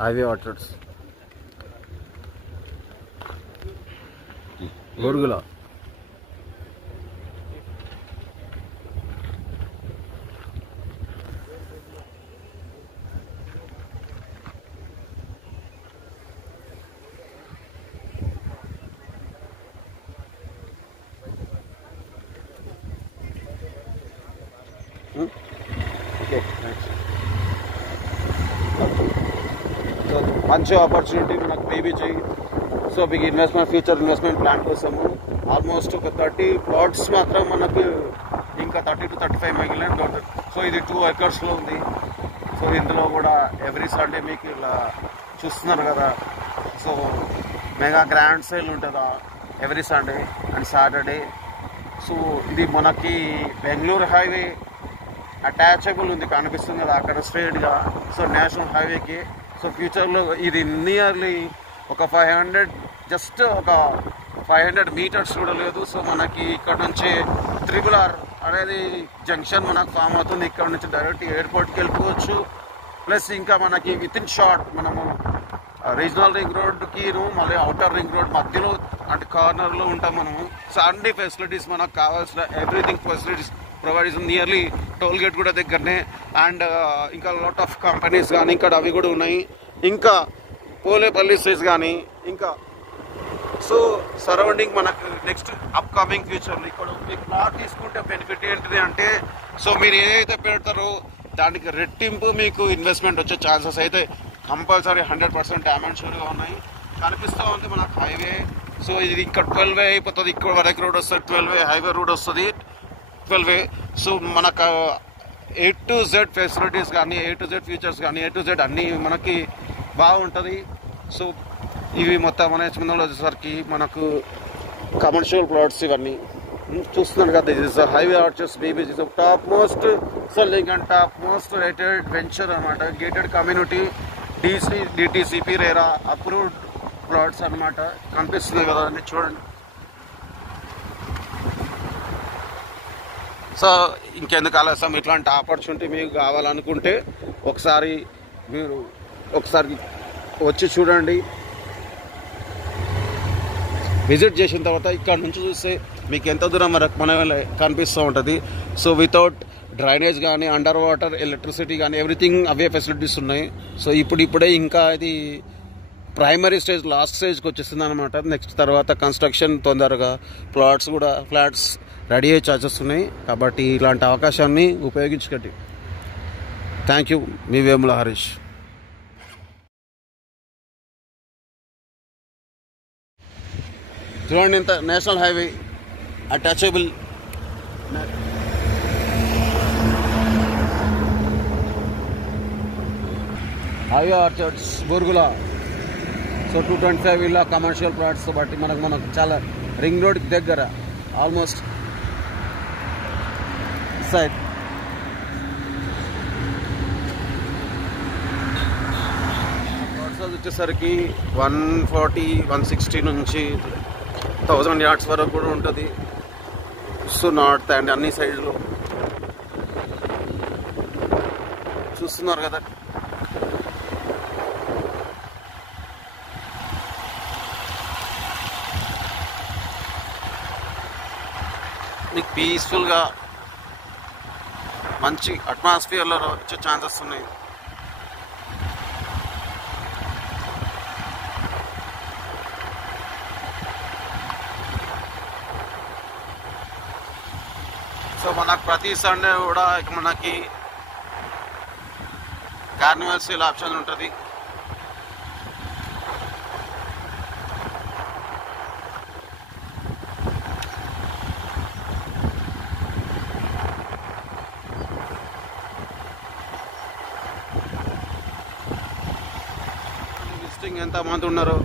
Highway orchards బొరుగుల. మంచి opportunity మనకు BBG. So big investment, future investment plan కోసము almost ఒక 30 ప్లాట్స్ మాత్రం మనకు ఇంకా 30 to 35 మిగిలిన. సో ఇది 2 acresలో ఉంది. సో ఇందులో కూడా ఎవ్రీ సండే మీకు ఇలా చూస్తున్నారు కదా. సో మెగా గ్రాండ్ సేల్ ఉంటుందా every Sunday and Saturday. So ఇది మనకి బెంగళూరు హైవే అటాచబుల్ ఉంది, కనిపిస్తుంది కదా అక్కడ స్ట్రైట్గా. సో నేషనల్ హైవేకి. సో ఫ్యూచర్లో ఇది నియర్లీ ఒక 500, జస్ట్ ఒక 500 మీటర్స్ కూడా లేదు. సో మనకి ఇక్కడ నుంచి RRR అనేది జంక్షన్ మనకు ఫామ్ అవుతుంది. ఇక్కడ నుంచి డైరెక్ట్ ఎయిర్పోర్ట్కి వెళ్ళిపోవచ్చు. ప్లస్ ఇంకా మనకి విత్ ఇన్ షార్ట్ మనము రీజనల్ రింగ్ రోడ్కి మళ్ళీ అవుటర్ రింగ్ రోడ్ మధ్యలో అంటే కార్నర్లో ఉంటాం మనము. సో అన్ని ఫెసిలిటీస్ మనకు కావాల్సిన ఎవ్రీథింగ్ ఫెసిలిటీస్ ప్రొవైడ్ చేస్తుంది. నియర్లీ టోల్ గేట్ కూడా దగ్గరనే. అండ్ ఇంకా లాట్ ఆఫ్ కంపెనీస్ కానీ ఇక్కడ అవి కూడా ఉన్నాయి. ఇంకా పోలేపల్లి స్టేజ్ కానీ ఇంకా. సో సరౌండింగ్ మనకు నెక్స్ట్ అప్కమింగ్ ఫ్యూచర్లో ఇక్కడ మీకు ప్లాట్ తీసుకుంటే బెనిఫిట్ ఏంటిది అంటే, సో మీరు ఏదైతే పెడతారో దానికి రెట్టింపు మీకు ఇన్వెస్ట్మెంట్ వచ్చే ఛాన్సెస్ అయితే కంపల్సరీ 100% డామేజ్ షూర్గా ఉన్నాయి. కనిపిస్తూ ఉంది మనకు హైవే. సో ఇది ఇక్కడ 12 అయిపోతుంది. ఇక్కడ వరకు రోడ్ వస్తుంది 12 హైవే రోడ్ వస్తుంది 12. సో మనకు A to Z ఫెసిలిటీస్ కానీ A to Z ఫీచర్స్ కానీ A to Z అన్నీ మనకి బాగుంటుంది. సో ఇవి మొత్తం మేనేజ్మెంట్లో వచ్చేసరికి మనకు కమర్షియల్ ప్లాట్స్ ఇవన్నీ చూస్తున్నారు కదా. ఇది highway orchards BBG top most selling and top most rated venture అనమాట. Gated community DTCP RERA approved plots అనమాట. కనిపిస్తుంది కదా అన్ని చూడండి. సో ఇంకెందుకు ఆలస్యం, ఇట్లాంటి ఆపర్చునిటీ మీకు కావాలనుకుంటే ఒకసారి మీరు వచ్చి చూడండి. విజిట్ చేసిన తర్వాత ఇక్కడ నుంచి చూస్తే మీకు ఎంత దూరం వరకు మన కనిపిస్తూ ఉంటుంది. సో వితౌట్ డ్రైనేజ్ కానీ అండర్ వాటర్ ఎలక్ట్రిసిటీ కానీ ఎవ్రీథింగ్ అవే ఫెసిలిటీస్ ఉన్నాయి. సో ఇప్పుడే ఇంకా ఇది ప్రైమరీ స్టేజ్ లాస్ట్ స్టేజ్కి వచ్చేస్తుంది అనమాట. నెక్స్ట్ తర్వాత కన్స్ట్రక్షన్ తొందరగా ఫ్లాట్స్ రెడీ అయ్యే ఛాన్సెస్ ఉన్నాయి. కాబట్టి ఇలాంటి అవకాశాన్ని ఉపయోగించుకోండి. Thank you. మీ వేముల హరీష్. చూడండి ఇంత national highway attachable. Highway orchards Borugula. So 225 ఇలా కమర్షియల్ ప్లాట్స్ బట్టి మనకు చాలా రింగ్ రోడ్కి దగ్గర ఆల్మోస్ట్ సైడ్. ప్లాట్స్ వచ్చేసరికి 140, 160 నుంచి 1000 yards వరకు కూడా ఉంటుంది. సో నార్త్ అండ్ అన్ని సైడ్లో చూస్తున్నారు కదా. మీకు పీస్ఫుల్గా మంచి అట్మాస్ఫియర్లో వచ్చే ఛాన్సెస్ ఉన్నాయి. సో మనకు ప్రతి సండే కూడా మనకి కార్నివల్ సేల్ ఆప్షన్ ఉంటుంది. విజిటింగ్ ఎంతమంది ఉన్నారు.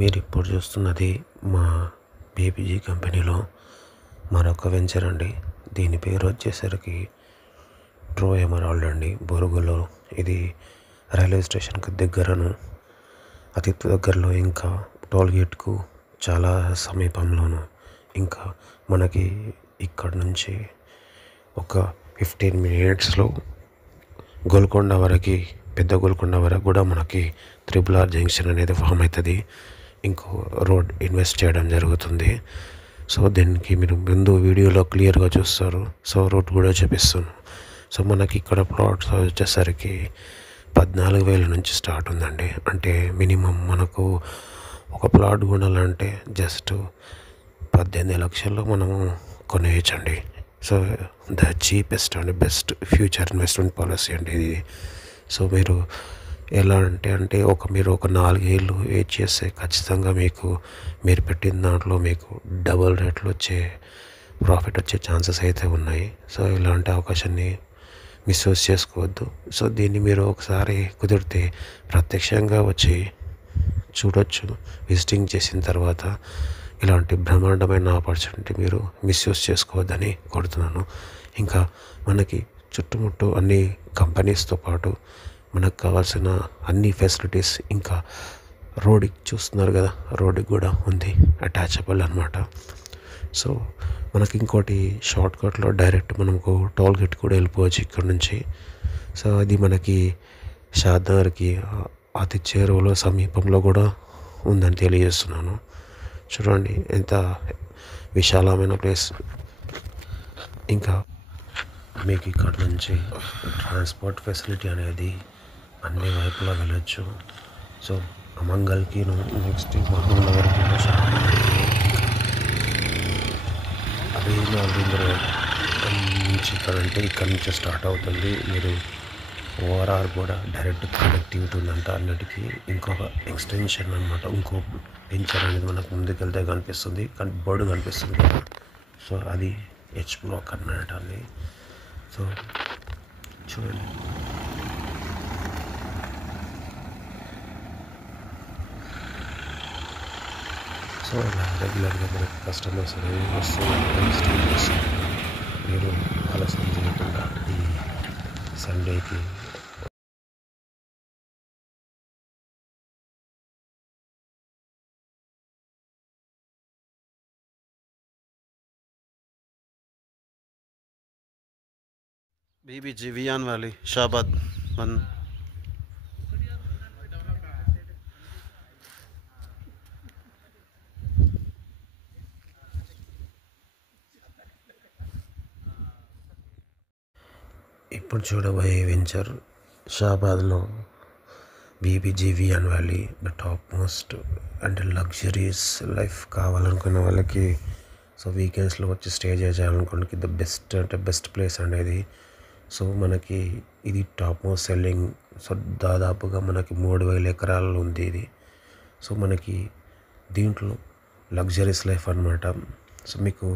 మీరు ఇప్పుడు చూస్తున్నది మా బీబీజీ కంపెనీలో మరొక వెంచర్ అండి. దీని పేరు వచ్చేసరికి ట్రూ ఎమరాల్డ్ అండి. బొరుగులో ఇది రైల్వే స్టేషన్కి దగ్గరను, అతి దగ్గరలో, ఇంకా టోల్గేట్కు చాలా సమీపంలోను, ఇంకా మనకి ఇక్కడ నుంచి ఒక 15 మినిట్స్లో గోల్కొండ వరకు, పెద్ద గోల్కొండ వరకు కూడా మనకి RRR జంక్షన్ అనేది ఫామ్ అవుతుంది. ఇంకో రోడ్ ఇన్వెస్ట్ చేయడం జరుగుతుంది. సో దీనికి మీరు ముందు వీడియోలో క్లియర్గా చూస్తారు. సో రోడ్ కూడా చూపిస్తాను. సో మనకి ఇక్కడ ప్లాట్స్ వచ్చేసరికి 14,000 నుంచి స్టార్ట్ ఉందండి. అంటే మినిమం మనకు ఒక ప్లాట్ కొనాలంటే జస్ట్ 18 లక్షల్లో మనము కొనేయచ్చండి. So the cheapest and best future investment policy అండి ఇది. సో మీరు ఎలా అంటే మీరు ఒక 4 ఏళ్ళు వెయిట్ చేస్తే ఖచ్చితంగా మీరు పెట్టిన దాంట్లో మీకు డబుల్ రేట్లు వచ్చే ప్రాఫిట్ వచ్చే ఛాన్సెస్ అయితే ఉన్నాయి. సో ఇలాంటి అవకాశాన్ని మిస్యూజ్ చేసుకోవద్దు. సో దీన్ని మీరు ఒకసారి కుదిరితే ప్రత్యక్షంగా వచ్చి చూడొచ్చు. విజిటింగ్ చేసిన తర్వాత ఇలాంటి బ్రహ్మాండమైన ఆపర్చునిటీ మీరు మిస్యూజ్ చేసుకోవద్దని కోరుతున్నాను. ఇంకా మనకి చుట్టుముట్టు అన్ని కంపెనీస్తో పాటు మనకు కావాల్సిన అన్ని ఫెసిలిటీస్, ఇంకా రోడ్కి చూస్తున్నారు కదా, రోడ్కి కూడా ఉంది, అటాచబుల్ అనమాట. సో మనకి ఇంకోటి షార్ట్కట్లో డైరెక్ట్ మనకు టోల్ గేట్ కూడా వెళ్ళిపోవచ్చు ఇక్కడ నుంచి. సో అది మనకి షాద్నగర్కి అతి చేరువలో సమీపంలో కూడా ఉందని తెలియజేస్తున్నాను. చూడండి ఎంత విశాలమైన ప్లేస్. ఇంకా మీకు ఇక్కడ నుంచి ట్రాన్స్పోర్ట్ ఫెసిలిటీ అనేది అన్ని వైపులా వెళ్ళొచ్చు. సో అమంగల్కి నెక్స్ట్ మహబూబ్ నగర్కి నుంచి ఇక్కడ నుంచి స్టార్ట్ అవుతుంది. మీరు ఓఆర్ఆర్ కూడా డైరెక్ట్ కనెక్టివిటీ ఉందంట అన్నిటికీ. ఇంకొక ఎక్స్టెన్షన్ అనమాట, ఇంకో వెంచర్ అనేది మనకు ముందుకెళ్తే కనిపిస్తుంది, బోర్డు కనిపిస్తుంది కదా. సో అది H బ్లాక్ అన్నమాట అది. సో చూడండి, సో ఇలా రెగ్యులర్గా మనకి కస్టమర్స్ అనేవి వస్తున్నారు. మీరు ఆలస్యం చేయకుండా ఈ సండేకి బీబీజీ వియాన్ వ్యాలీ షాబాద్ 1. ఇప్పుడు చూడబోయే వెంచర్ షాబాద్లో BBG Vian valley. The top most అంటే లగ్జరీస్ లైఫ్ కావాలనుకున్న వాళ్ళకి, సో వీకెండ్స్లో వచ్చి స్టే చేయాలనుకోవడానికి ద బెస్ట్ ప్లేస్ అనేది. సో మనకి ఇది టాప్ మోస్ట్ సెల్లింగ్. సో దాదాపుగా మనకి 3,000 ఎకరాలు ఉంది ఇది. సో మనకి దీంట్లో లగ్జరీస్ లైఫ్ అనమాట. సో మీకు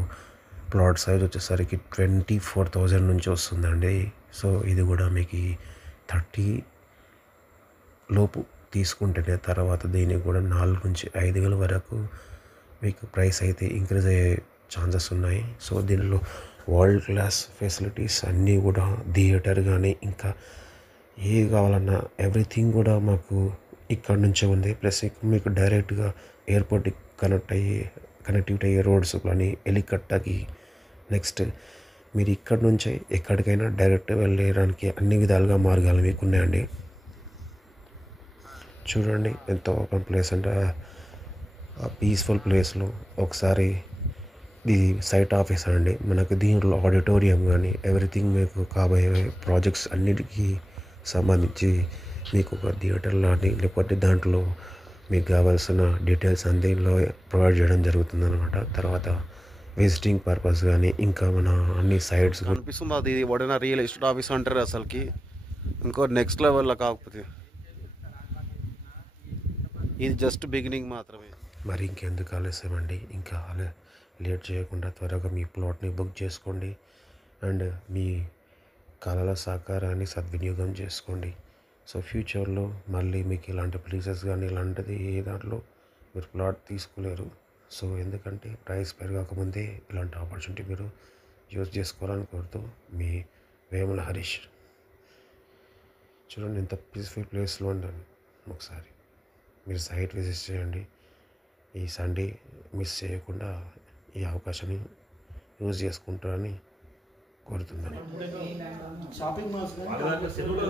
ప్లాట్ సైజ్ వచ్చేసరికి 24,000 నుంచి వస్తుందండి. సో ఇది కూడా మీకు 30 లోపు తీసుకుంటేనే తర్వాత దీనికి కూడా 4 నుంచి 5,000 వరకు మీకు ప్రైస్ అయితే ఇంక్రీజ్ అయ్యే ఛాన్సెస్ ఉన్నాయి. సో దీనిలో వరల్డ్ క్లాస్ ఫెసిలిటీస్ అన్నీ కూడా, థియేటర్ కానీ ఇంకా ఏది కావాలన్నా ఎవ్రీథింగ్ కూడా మాకు ఇక్కడ నుంచే ఉంది. ప్లస్ మీకు డైరెక్ట్గా ఎయిర్పోర్ట్కి కనెక్టివిటీ అయ్యే రోడ్స్ కానీ, ఎలికట్టాకి, నెక్స్ట్ మీరు ఇక్కడ నుంచే ఎక్కడికైనా డైరెక్ట్ వెళ్ళడానికి అన్ని విధాలుగా మార్గాలు మీకు ఉన్నాయండి. చూడండి ఎంత ఓపెన్ ప్లేస్ అంటే పీస్ఫుల్ ప్లేస్లో. ఒకసారి ఇది సైట్ ఆఫీస్ అండి మనకు. దీంట్లో ఆడిటోరియం కానీ ఎవ్రీథింగ్ మీకు కాబోయే ప్రాజెక్ట్స్ అన్నిటికీ సంబంధించి మీకు ఒక థియేటర్ లాంటి, లేకపోతే దాంట్లో మీకు కావాల్సిన డీటెయిల్స్ దీనిలో ప్రొవైడ్ చేయడం జరుగుతుంది అనమాట. తర్వాత విజిటింగ్ పర్పస్ కానీ ఇంకా మన అన్ని సైట్స్ కనిపిస్తుంది. అది వడన రియల్ ఎస్టేట్ ఆఫీస్ అంటారు అసలుకి. ఇంకో నెక్స్ట్ లెవెల్లో కాకపోతే ఇది జస్ట్ బిగినింగ్ మాత్రమే. మరి ఇంకెందుకు ఆలస్యం అండి, ఇంకా లేట్ చేయకుండా త్వరగా మీ ప్లాట్ని బుక్ చేసుకోండి అండ్ మీ కళల సహకారాన్ని సద్వినియోగం చేసుకోండి. సో ఫ్యూచర్లో మళ్ళీ మీకు ఇలాంటి ప్లేసెస్ కానీ ఇలాంటిది ఏ దాంట్లో మీరు ప్లాట్ తీసుకోలేరు. సో ఎందుకంటే ప్రైస్ పెరగకముందే ఇలాంటి ఆపర్చునిటీ మీరు యూజ్ చేసుకోవాలని కోరుతూ మీ వేముల హరీష్. చూడండి ఎంత పీస్ఫుల్ ప్లేస్లో ఉందని. ఒకసారి మీరు సైట్ విజిట్ చేయండి. ఈ సండే మిస్ చేయకుండా ఈ అవకాశాన్ని యూజ్ చేసుకుంటారని కోరుతున్నాను. షాపింగ్ మాల్స్ సెలవులో